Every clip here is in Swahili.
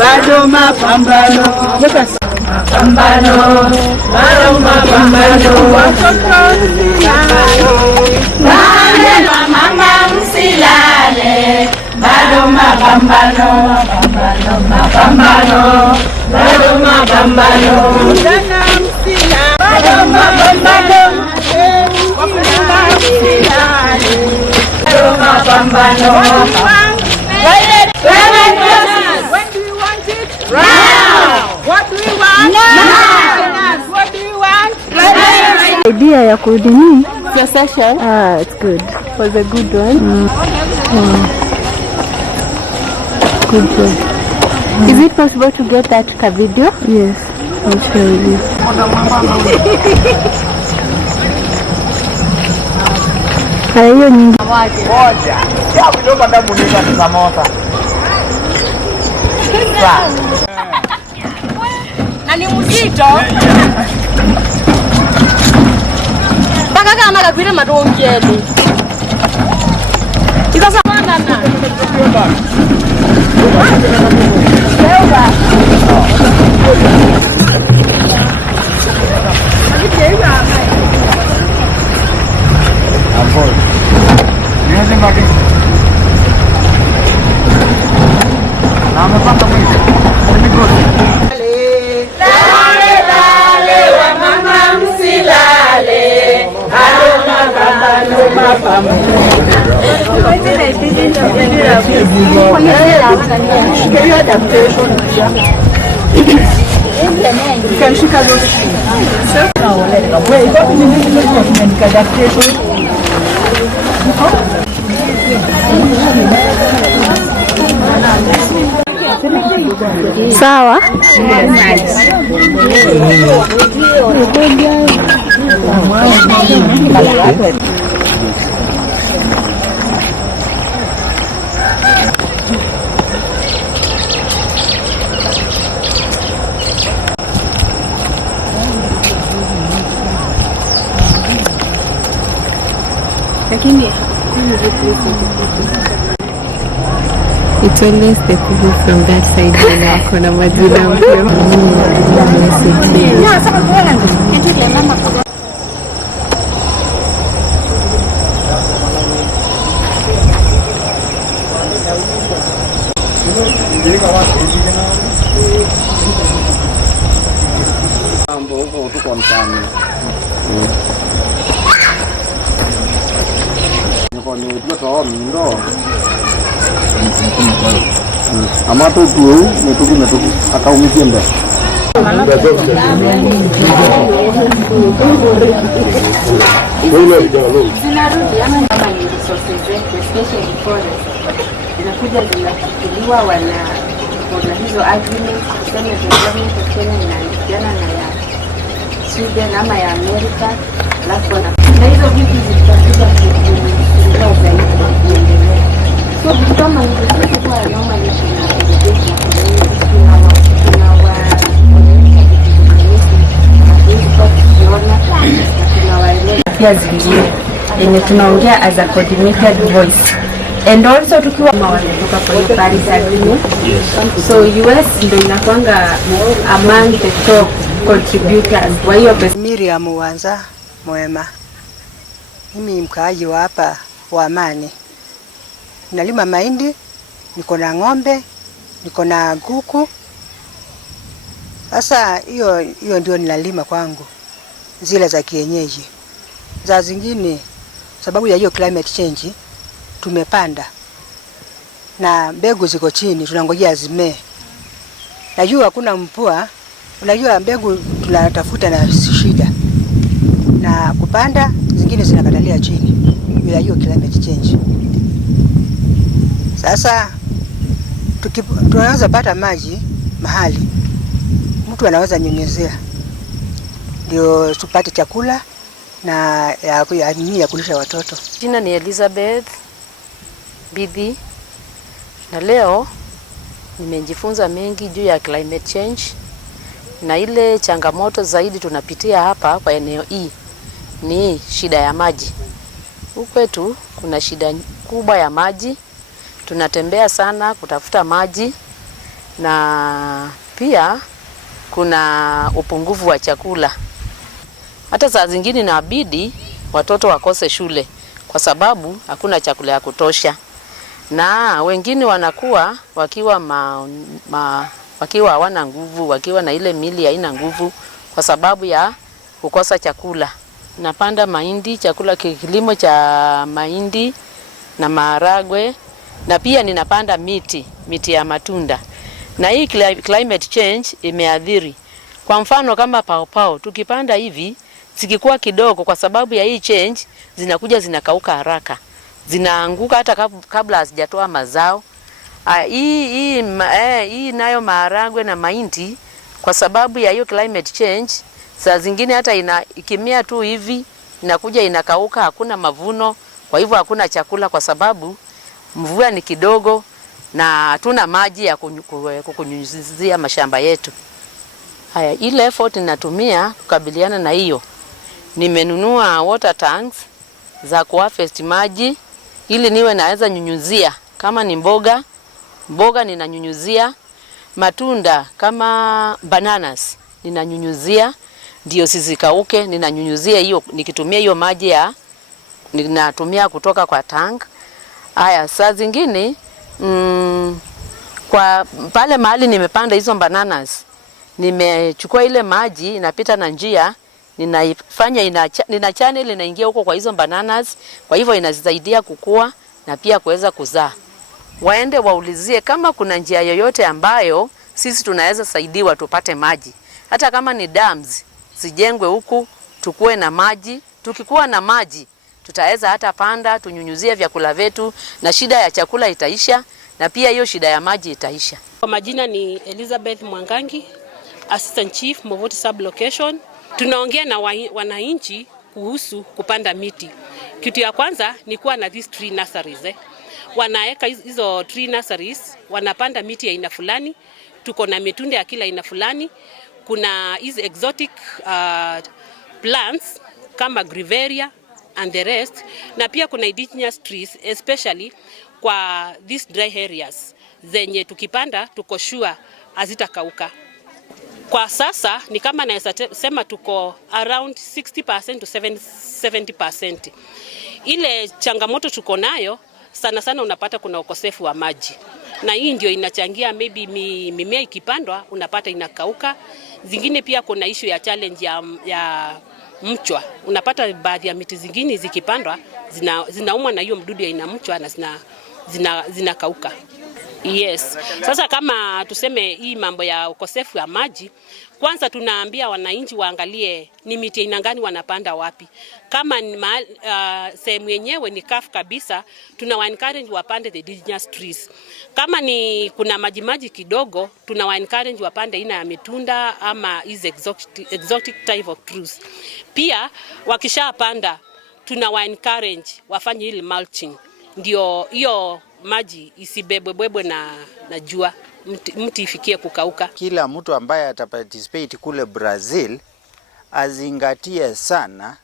bado mapambano, mapambano, bado mapambano, watoto msilale, mama msilale, bado mapambano, mapambano, mapambano, bado mapambano, vijana msilale, bado mapambano, wakulima msilale, bado mapambano. When do you want it? Now. What do you want? Now. What do you want? Idea ya kudini your session. It's good. It was a good one. Good job. Is it possible to get that video? Yes, I'll show you. Hiyo nyingi. Moja. Ya kidogo ndamu ni samosa. Na ni mzito. Baka kama kagwire madongi yedi. Ikasa bana na. Sawa. It's always the people from that side when wako na majina mpya. Amato tu metuku atau mungkin dah. Zinakuja zinachukuliwa kuna hizo agreements kusema government of Kenya inaandikiana na ya Sweden ama ya Amerika, alafu na hizo vitu zitakuja kuendelea zaidi kuendelea. So vitu kama hizo kwa noma ni pia zingine yenye tunaongea as a coordinated voice and also tukiwa wanatoka kwenye Paris Agreement. So US ndio inakwanga among the top contributors kwa hiyo pesa. Miriam Wanza Mwema. Mimi mkaaji wa hapa wa Amani. Nalima mahindi, niko na ng'ombe, niko na kuku. Sasa hiyo ndio ninalima kwangu. Zile za kienyeji. Za zingine sababu ya hiyo climate change tumepanda na mbegu ziko chini, tunangojea zimee. Najua hakuna mvua, unajua mbegu tunatafuta na shida, na kupanda zingine zinakatalia chini bila hiyo climate change. Sasa tunaweza pata maji mahali mtu anaweza nyunyizia ndio tupate chakula na ya kulisha watoto. Jina ni Elizabeth Bidhi, na leo nimejifunza mengi juu ya climate change na ile changamoto zaidi tunapitia hapa kwa eneo hii ni shida ya maji. Huku kwetu kuna shida kubwa ya maji, tunatembea sana kutafuta maji na pia kuna upungufu wa chakula. Hata saa zingine inabidi watoto wakose shule kwa sababu hakuna chakula ya kutosha, na wengine wanakuwa wakiwa hawana nguvu, wakiwa na ile mili haina nguvu kwa sababu ya kukosa chakula. Napanda mahindi, chakula kilimo cha mahindi na maharagwe, na pia ninapanda miti ya matunda. Na hii climate change imeathiri. Kwa mfano kama pao, tukipanda hivi zikikuwa kidogo kwa sababu ya hii change zinakuja zinakauka haraka. Zinaanguka hata kabla hazijatoa mazao. Hii nayo maharagwe na mahindi kwa sababu ya hiyo climate change saa zingine hata ikimea tu hivi inakuja inakauka, hakuna mavuno, kwa hivyo hakuna chakula kwa sababu mvua ni kidogo na hatuna maji ya kukunyunyizia mashamba yetu. Haya, ile effort ninatumia kukabiliana na hiyo, nimenunua water tanks za kuharvest maji ili niwe naweza nyunyuzia. Kama ni mboga ninanyunyuzia, matunda kama bananas ninanyunyuzia ndio sisikauke, ninanyunyuzia hiyo nikitumia hiyo maji ninatumia kutoka kwa tank. Haya, saa zingine kwa pale mahali nimepanda hizo bananas, nimechukua ile maji inapita na njia, nina channel inaingia huko kwa hizo bananas, kwa hivyo inazisaidia kukua na pia kuweza kuzaa. Waende waulizie kama kuna njia yoyote ambayo sisi tunaweza saidiwa tupate maji. Hata kama ni dams zijengwe huku tukue na maji. Tukikuwa na maji tutaweza hata panda tunyunyuzie vyakula vyetu na shida ya chakula itaisha na pia hiyo shida ya maji itaisha. Kwa majina ni Elizabeth Mwangangi, Assistant Chief Movoti Sub-Location. Tunaongea na wananchi kuhusu kupanda miti. Kitu ya kwanza ni kuwa na these tree nurseries. Wanaeka hizo tree nurseries, wanapanda miti ya aina fulani. Tuko na mitunda ya kila aina fulani. Kuna hizi exotic plants kama Griveria and the rest, na pia kuna indigenous trees especially kwa these dry areas zenye tukipanda tuko sure hazitakauka. Kwa sasa ni kama naweza sema tuko around 60% to 70%. Ile changamoto tuko nayo sana unapata kuna ukosefu wa maji. Na hii ndio inachangia maybe mimea ikipandwa unapata inakauka. Zingine pia kuna issue ya challenge ya mchwa. Unapata baadhi ya miti zingine zikipandwa zinaumwa na hiyo mdudu ya inamchwa na zinakauka. Yes. Sasa kama tuseme hii mambo ya ukosefu wa maji, kwanza tunaambia wananchi waangalie ni miti aina gani wanapanda wapi. Kama sehemu yenyewe ni kafu kabisa, tunawa-encourage wapande the indigenous trees. Kama ni kuna maji kidogo, tunawa-encourage wapande aina ya mitunda ama is exotic type of trees. Pia wakishapanda tunawa-encourage wafanye ile mulching. Ndio hiyo maji isibebwebwe na jua, mti ifikie kukauka. Kila mtu ambaye ataparticipate kule Brazil azingatie sana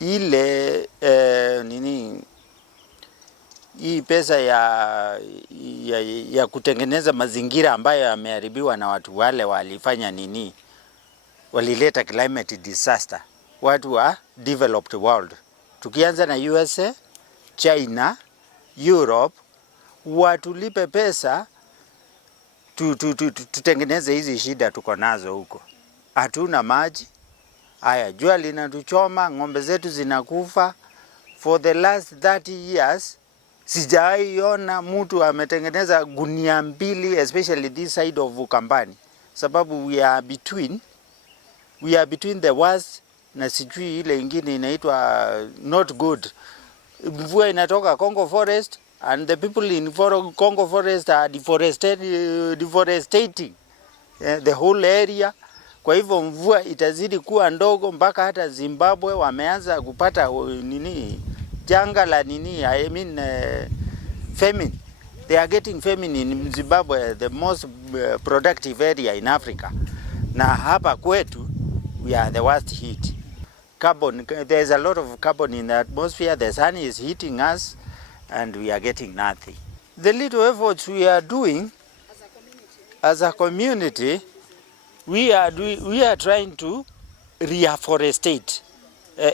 ile hii pesa ya kutengeneza mazingira ambayo yameharibiwa na watu wale walifanya walileta climate disaster, watu wa developed world. Tukianza na USA, China, Europe, watulipe pesa tutengeneze hizi shida tuko nazo huko. Hatuna maji. Haya, jua linatuchoma, ng'ombe zetu zinakufa. For the last 30 years sijaiona mtu ametengeneza gunia mbili, especially this side of Ukambani. Sababu we are between the worst na sijui ile ingine inaitwa not good. Mvua inatoka Congo Forest and the people in Congo Forest are deforesting the whole area. Kwa hivyo mvua itazidi kuwa ndogo mpaka hata Zimbabwe wameanza kupata janga la famine. They are getting famine in Zimbabwe, the most productive area in Africa. Na hapa kwetu we are the worst hit. Carbon, there's a lot of carbon in the atmosphere. The sun is heating us and we are getting nothing. The little efforts we are doing as a community, we are trying to reforestate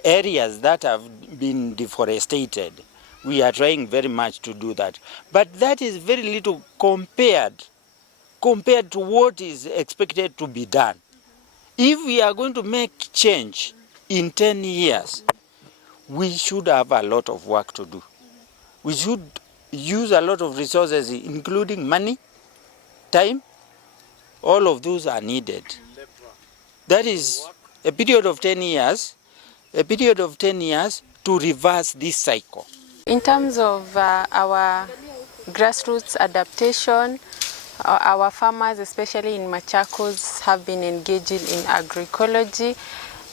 areas that have been deforested. We are trying very much to do that. But that is very little compared to what is expected to be done. If we are going to make change in 10 years, we should have a lot of work to do. We should use a lot of resources, including money, time. All of those are needed. That is a period of 10 years, to reverse this cycle. In terms of our grassroots adaptation, our farmers, especially in Machakos, have been engaging in agroecology,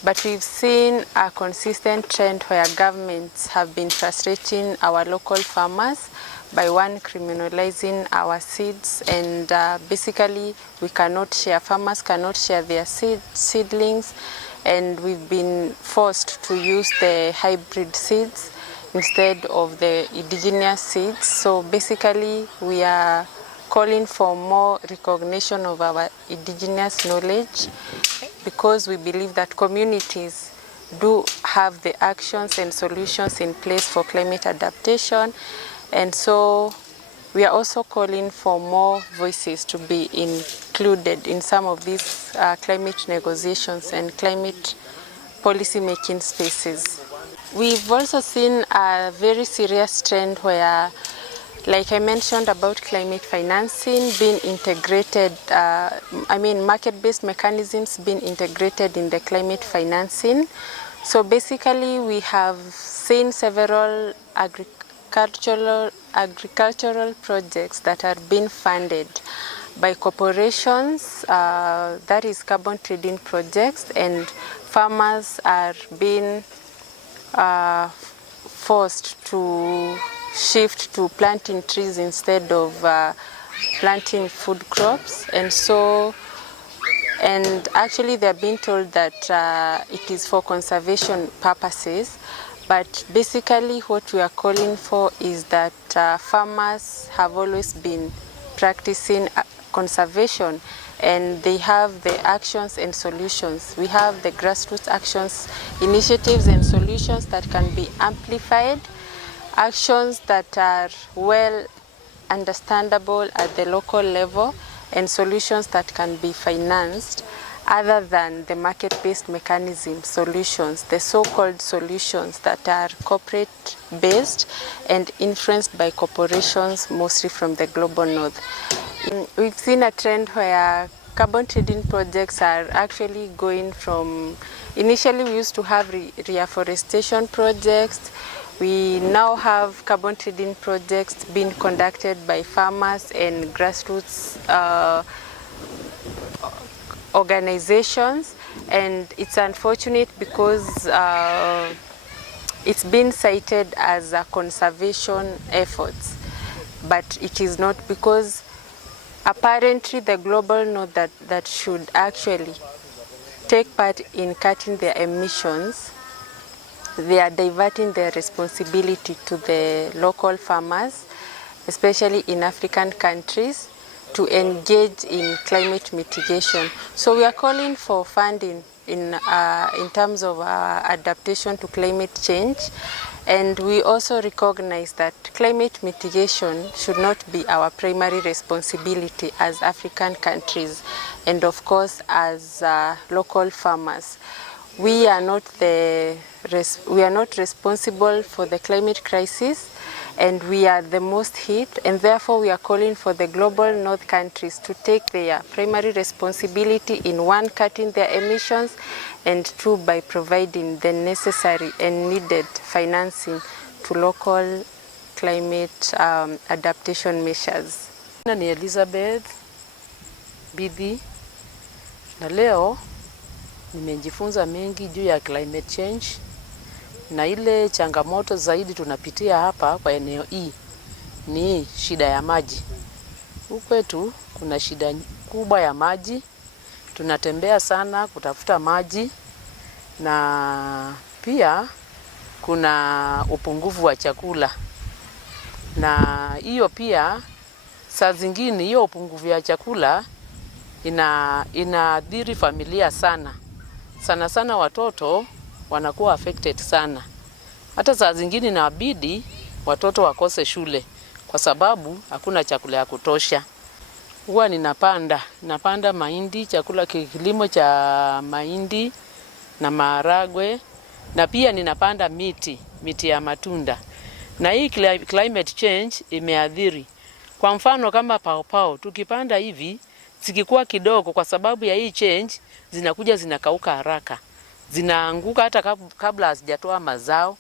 but we've seen a consistent trend where governments have been frustrating our local farmers by criminalizing our seeds, and basically farmers cannot share their seedlings, and we've been forced to use the hybrid seeds instead of the indigenous seeds. So basically we are calling for more recognition of our indigenous knowledge, because we believe that communities do have the actions and solutions in place for climate adaptation. And so we are also calling for more voices to be included in some of these climate negotiations and climate policy making spaces. We've also seen a very serious trend where, like I mentioned about climate financing being integrated, market-based mechanisms being integrated in the climate financing. So basically we have seen several agricultural projects that are being funded by corporations, that is carbon trading projects, and farmers are being forced to shift to planting trees instead of planting food crops. And actually they're being told that it is for conservation purposes, but basically what we are calling for is that farmers have always been practicing conservation, and they have the actions and solutions. We have the grassroots actions, initiatives and solutions that can be amplified, actions that are well understandable at the local level, and solutions that can be financed other than the market-based mechanism solutions, the so-called solutions that are corporate-based and influenced by corporations, mostly from the global north. We've seen a trend where carbon trading projects are actually going from, initially we used to have reforestation projects. We now have carbon trading projects being conducted by farmers and grassroots organizations, and it's unfortunate because it's been cited as a conservation efforts, but it is not, because apparently the global north that should actually take part in cutting their emissions, they are diverting their responsibility to the local farmers, especially in African countries, to engage in climate mitigation. So we are calling for funding in terms of adaptation to climate change, and we also recognize that climate mitigation should not be our primary responsibility as African countries, and of course as local farmers. We are not responsible for the climate crisis, and we are the most hit, and therefore we are calling for the global north countries to take their primary responsibility in one, cutting their emissions, and two, by providing the necessary and needed financing to local climate adaptation measures. Ni Elizabeth Bidhi, na leo nimejifunza mengi juu ya climate change, na ile changamoto zaidi tunapitia hapa kwa eneo hii ni shida ya maji. Huku kwetu kuna shida kubwa ya maji, tunatembea sana kutafuta maji, na pia kuna upungufu wa chakula. Na hiyo pia saa zingine hiyo upungufu ya chakula inaathiri familia sana. Sana sana watoto wanakuwa affected sana. Hata saa zingine inabidi watoto wakose shule kwa sababu hakuna chakula ya kutosha. Huwa ninapanda mahindi, chakula kilimo cha mahindi na maharagwe, na pia ninapanda miti ya matunda. Na hii climate change imeathiri. Kwa mfano kama pao tukipanda hivi zikikuwa kidogo, kwa sababu ya hii change zinakuja zinakauka haraka, zinaanguka hata kabla hazijatoa mazao.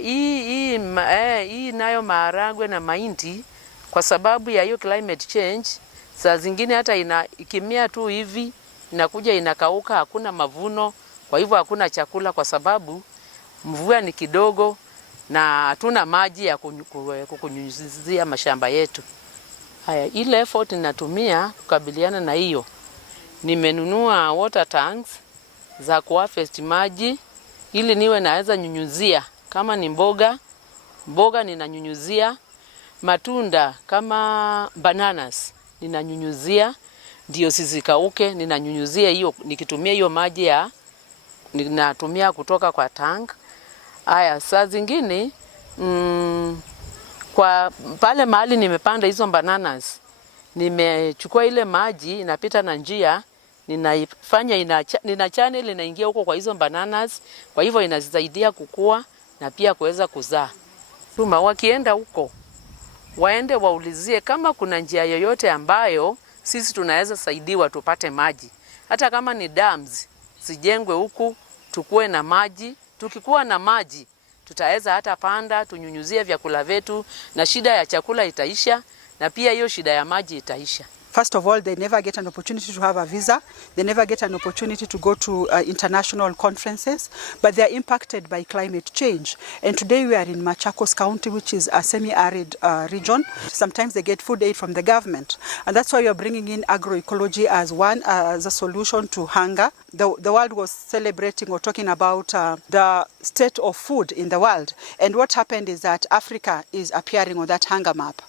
Hii nayo maharagwe na mahindi, kwa sababu ya hiyo climate change, saa zingine hata ikimea tu hivi inakuja inakauka, hakuna mavuno. Kwa hivyo hakuna chakula kwa sababu mvua ni kidogo na hatuna maji ya kunyunyizia mashamba yetu. Ile effort ninatumia kukabiliana na hiyo, nimenunua water tanks za kuharvest maji ili niwe naweza nyunyuzia. Kama ni mboga ninanyunyuzia, matunda kama bananas ninanyunyuzia ndio sizikauke, ninanyunyuzia hiyo nikitumia hiyo maji ninatumia kutoka kwa tank. Saa zingine kwa pale mahali nimepanda hizo bananas, nimechukua ile maji inapita na njia, ninaifanya nina channel inaingia huko kwa hizo bananas, kwa hivyo inazisaidia kukua na pia kuweza kuzaa. Tuma wakienda huko waende waulizie kama kuna njia yoyote ambayo sisi tunaweza saidiwa tupate maji. Hata kama ni dams zijengwe huku tukue na maji. Tukikuwa na maji tutaweza hata panda tunyunyuzie vyakula vyetu na shida ya chakula itaisha na pia hiyo shida ya maji itaisha. First of all, they never get an opportunity to have a visa. They never get an opportunity to go to international conferences, but they are impacted by climate change. And today we are in Machakos County, which is a semi-arid region. Sometimes they get food aid from the government. And that's why we are bringing in agroecology as a solution to hunger. The world was celebrating or talking about the state of food in the world. And what happened is that Africa is appearing on that hunger map.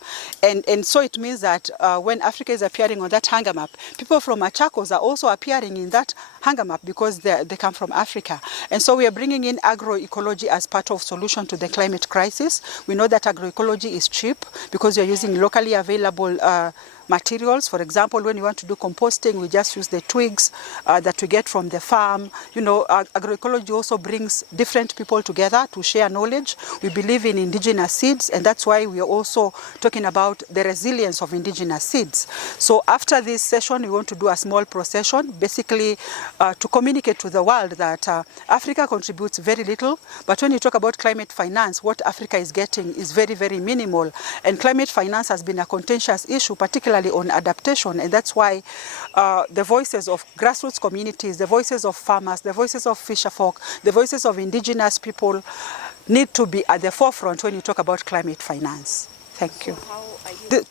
And so it means that when Africa is appearing on that hunger map, people from Machakos are also appearing in that hunger map because they come from Africa. And so we are bringing in agroecology as part of solution to the climate crisis. We know that agroecology is cheap because we are using locally available materials. For example, when you want to do composting, we just use the twigs that we get from the farm. You know, agroecology also brings different people together to share knowledge. We believe in indigenous seeds, and that's why we are also talking about the resilience of indigenous seeds. So after this session, we want to do a small procession, basically to communicate to the world that Africa contributes very little, but when you talk about climate finance, what Africa is getting is very, very minimal. And climate finance has been a contentious issue, particularly on adaptation, and that's why the voices of grassroots communities, the voices of farmers, the voices of fisherfolk, the voices of indigenous people need to be at the forefront when you talk about climate finance. Thank you.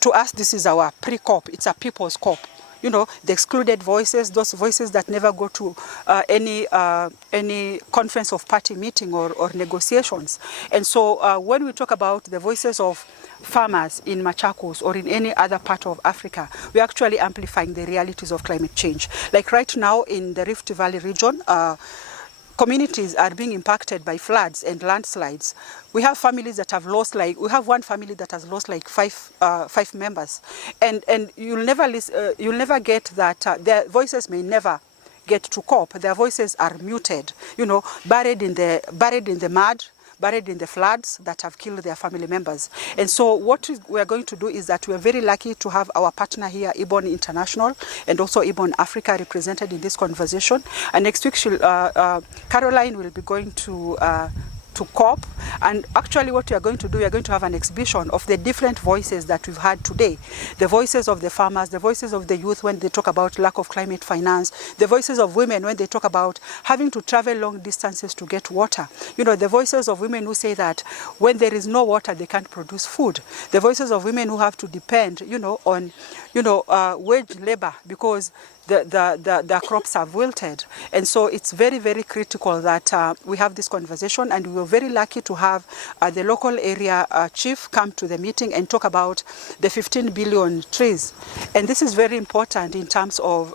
To us, this is our pre-COP. It's a people's COP. You know, the excluded voices, those voices that never go to any conference of party meeting or negotiations. And so when we talk about the voices of farmers in Machakos or in any other part of Africa, we're actually amplifying the realities of climate change. Like right now in the Rift Valley region, communities are being impacted by floods and landslides. We have families that have lost, we have one family that has lost five members, and you'll never get that. Their voices may never get to COP. Their voices are muted, you know, buried in the mud, buried in the floods that have killed their family members. And so what we are going to do is that we are very lucky to have our partner here, Ibon International, and also Ibon Africa represented in this conversation. And next week, Caroline will be going to COP, and actually what we are going to do, we are going to have an exhibition of the different voices that we've had today. The voices of the farmers, the voices of the youth when they talk about lack of climate finance, the voices of women when they talk about having to travel long distances to get water. You know, the voices of women who say that when there is no water, they can't produce food. The voices of women who have to depend, you know, on, wage labor because the crops have wilted. And so it's very, very critical that we have this conversation, and we were very lucky to have the local area chief come to the meeting and talk about the 15 billion trees. And this is very important in terms of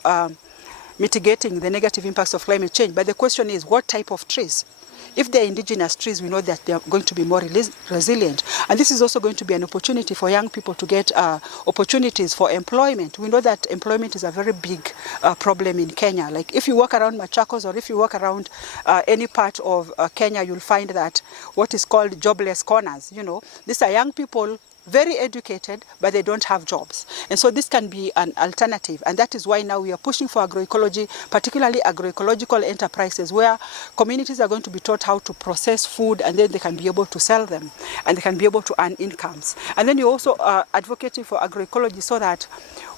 mitigating the negative impacts of climate change. But the question is, what type of trees? If they're indigenous trees, we know that they are going to be more resilient. And this is also going to be an opportunity for young people to get opportunities for employment. We know that employment is a very big problem in Kenya. Like if you walk around Machakos, or if you walk around any part of Kenya, you'll find that what is called jobless corners. You know, these are young people, very educated, but they don't have jobs. And so this can be an alternative. And that is why now we are pushing for agroecology, particularly agroecological enterprises, where communities are going to be taught how to process food, and then they can be able to sell them, and they can be able to earn incomes. And then you're also advocating for agroecology so that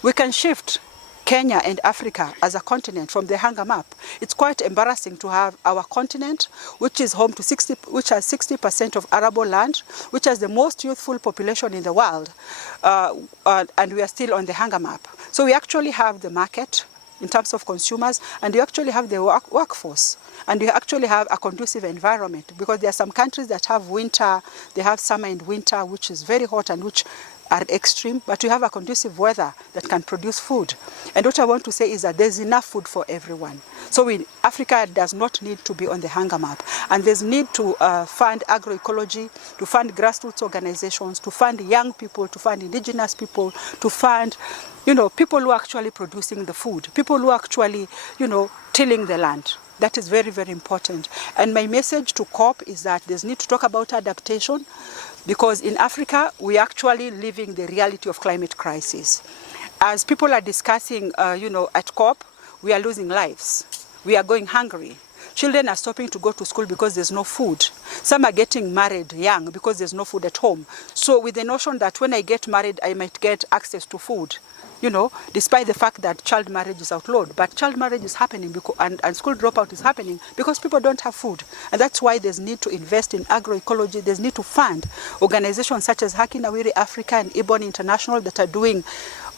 we can shift Kenya and Africa as a continent from the hunger map. It's quite embarrassing to have our continent, which is home to which has 60% of arable land, which has the most youthful population in the world, and we are still on the hunger map. So we actually have the market in terms of consumers, and you actually have the workforce, and you actually have a conducive environment, because there are some countries that have winter, they have summer and winter, which is very hot and which are extreme, but you have a conducive weather that can produce food. And what I want to say is that there's enough food for everyone. So Africa does not need to be on the hunger map. And there's need to fund agroecology, to fund grassroots organizations, to fund young people, to fund indigenous people, to fund, you know, people who are actually producing the food, people who are actually, you know, tilling the land. That is very, very important. And my message to COP is that there's need to talk about adaptation, because in Africa, we are actually living the reality of climate crisis. As people are discussing, you know, at COP, we are losing lives. We are going hungry. Children are stopping to go to school because there's no food. Some are getting married young because there's no food at home. So with the notion that when I get married, I might get access to food, you know, despite the fact that child marriage is outlawed. But child marriage is happening because, and school dropout is happening because people don't have food. And that's why there's need to invest in agroecology. There's need to fund organizations such as Haki Nawiri Africa and Ebony International that are doing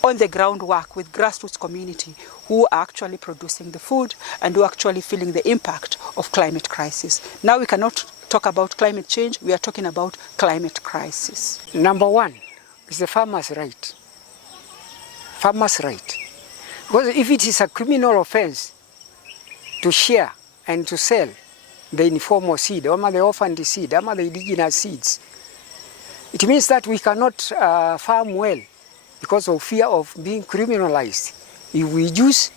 on the ground work with grassroots community who are actually producing the food and who are actually feeling the impact of climate crisis. Now we cannot talk about climate change, we are talking about climate crisis. Number one is the farmer's right. Farmer's right. Because if it is a criminal offense to share and to sell the informal seed, or the orphaned seed, or the indigenous seeds, it means that we cannot farm well because of fear of being criminalized. If we use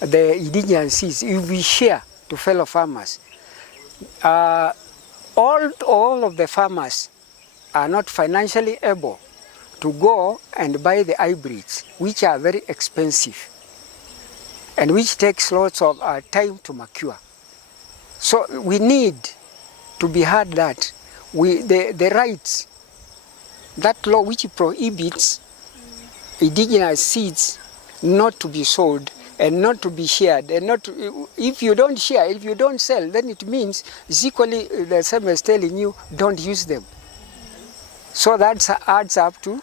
the indigenous seeds, if we share to fellow farmers, all of the farmers are not financially able to go and buy the hybrids, which are very expensive and which takes lots of time to mature. So we need to be heard that the rights, that law which prohibits indigenous seeds not to be sold and not to be shared, and not to, if you don't share, if you don't sell, then it means it's equally the same as telling you don't use them. So that adds up to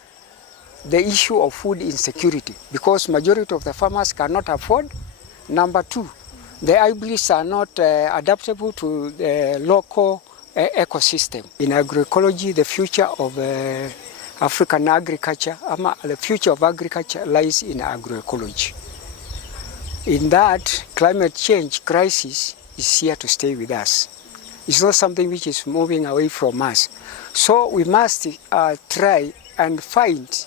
the issue of food insecurity, because majority of the farmers cannot afford. Number two, the hybrids are not adaptable to the local ecosystem. In agroecology, the future of African agriculture, the future of agriculture lies in agroecology. In that, climate change crisis is here to stay with us. It's not something which is moving away from us. So we must try and find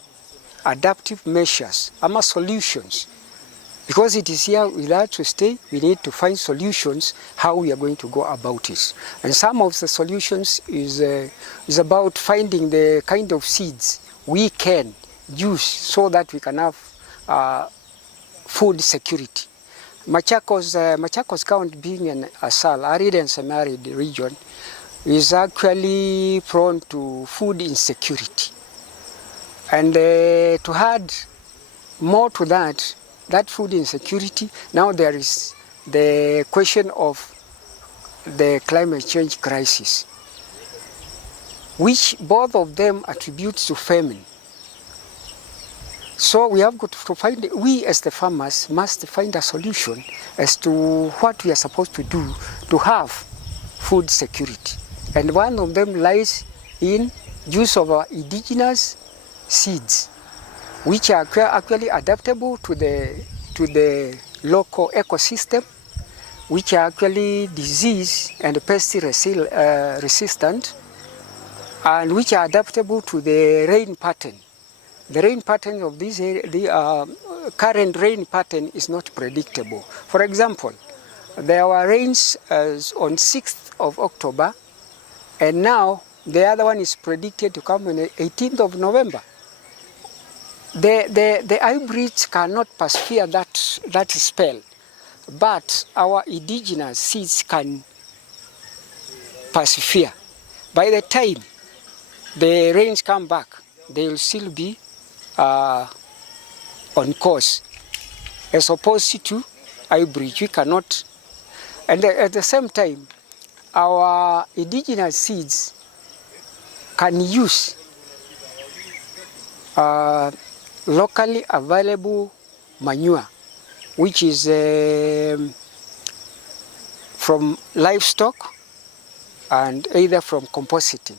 adaptive measures, solutions. Because it is here with us to stay, we need to find solutions how we are going to go about it. And some of the solutions is about finding the kind of seeds we can use so that we can have food security. Machakos County, being a arid and semi-arid region, is actually prone to food insecurity. And to add more to that food insecurity, now there is the question of the climate change crisis, which both of them attribute to famine. So we have got to find, we as the farmers must find a solution as to what we are supposed to do to have food security. And one of them lies in use of our indigenous seeds, which are actually adaptable to the local ecosystem, which are actually disease and pest resistant, and which are adaptable to the rain pattern. The rain pattern of this, the current rain pattern is not predictable. For example, there were rains on 6th of October, and now the other one is predicted to come on the 18th of November. The hybrids cannot persevere that spell, but our indigenous seeds can persevere. By the time the rains come back, they will still be on course, as opposed to hybrid. We cannot, and at the same time, our indigenous seeds can use locally available manure, which is from livestock and either from compositing.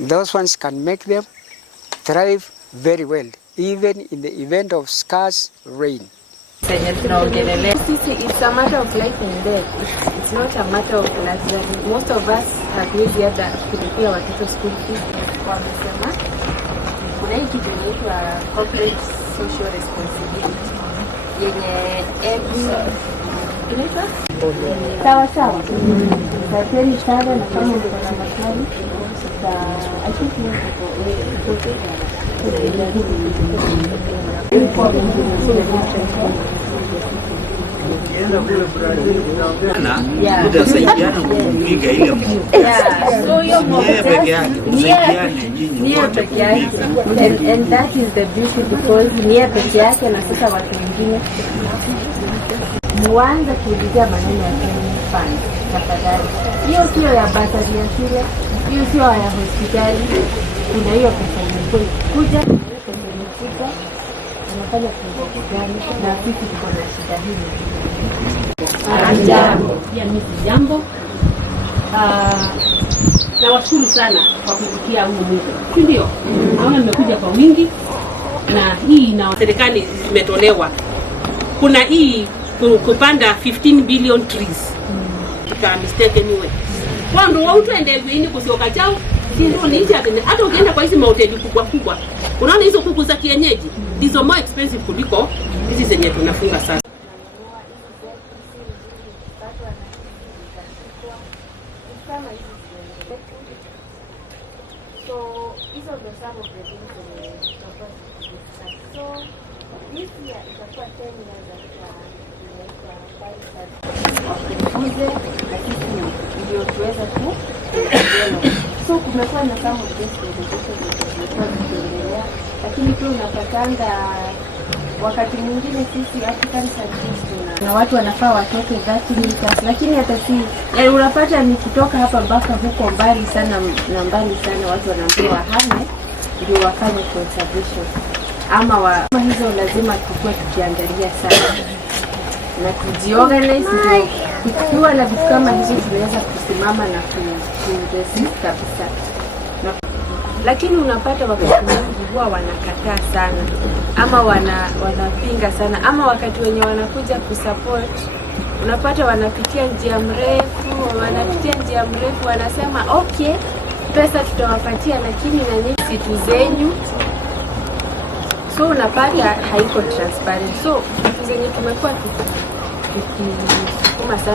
Those ones can make them thrive very well, even in the event of scarce rain. It's a matter of life and death. It's not a matter of luxury. Most of us hatuwezi hata kulipia watoto school fees. Wamesema kuna hii kitu inaitwa corporate social responsibility yenye inaitwa sawa sawa. Safari sana na kama ndio na maswali I think and that is the beauty, because nia peke yake na sasa watu wengine muanze kuulizia maneno ya fund tafadhali. Hiyo sio ya basari ya shule, hiyo sio ya hospitali. Kuna hiyo pesa nyingine kuja, pesa nyingine unafanya kitu gani? Na sisi tuko na shida hii. Jambo pia mimi jambo. Na washukuru sana kwa kufikia huu mwito. Si ndio? Naona mmekuja kwa wingi, na hii na serikali imetolewa. Kuna hii kupanda 15 billion trees. Tuka mistake anyway. Kwando watu endeleeni kusioka chao, ndio ni nje hata ukienda kwa hizo mahoteli kubwa kubwa. Unaona hizo kuku za kienyeji, ndizo more expensive kuliko hizi zenye tunafunga sasa. So hizo ndio some of the things that we supposed to discuss. So this year itakuwa 10 years ndio tuweza ku. So kumekuwa na some of this tunaendelea, lakini pia unapatanga wakati mwingine sisi African countries na watu wanafaa watoke 30 meters, lakini hata si yani unapata ni kutoka hapa mpaka huko mbali sana na mbali sana, watu wanaambiwa hame ndio wafanye conservation ama hizo lazima tukue tukiangalia sana na kujiorganize, ndio tukiwa na vitu kama hizo tunaweza kusimama na kuresist kabisa. Lakini unapata wakati mwingi huwa wanakataa sana ama wanapinga sana, ama wakati wenye wanakuja kusupport unapata wanapitia njia mrefu, wanasema okay, pesa tutawapatia lakini na nyinyi situ zenyu. So unapata haiko transparent. So vitu zenye tumekuwa tukisukuma sana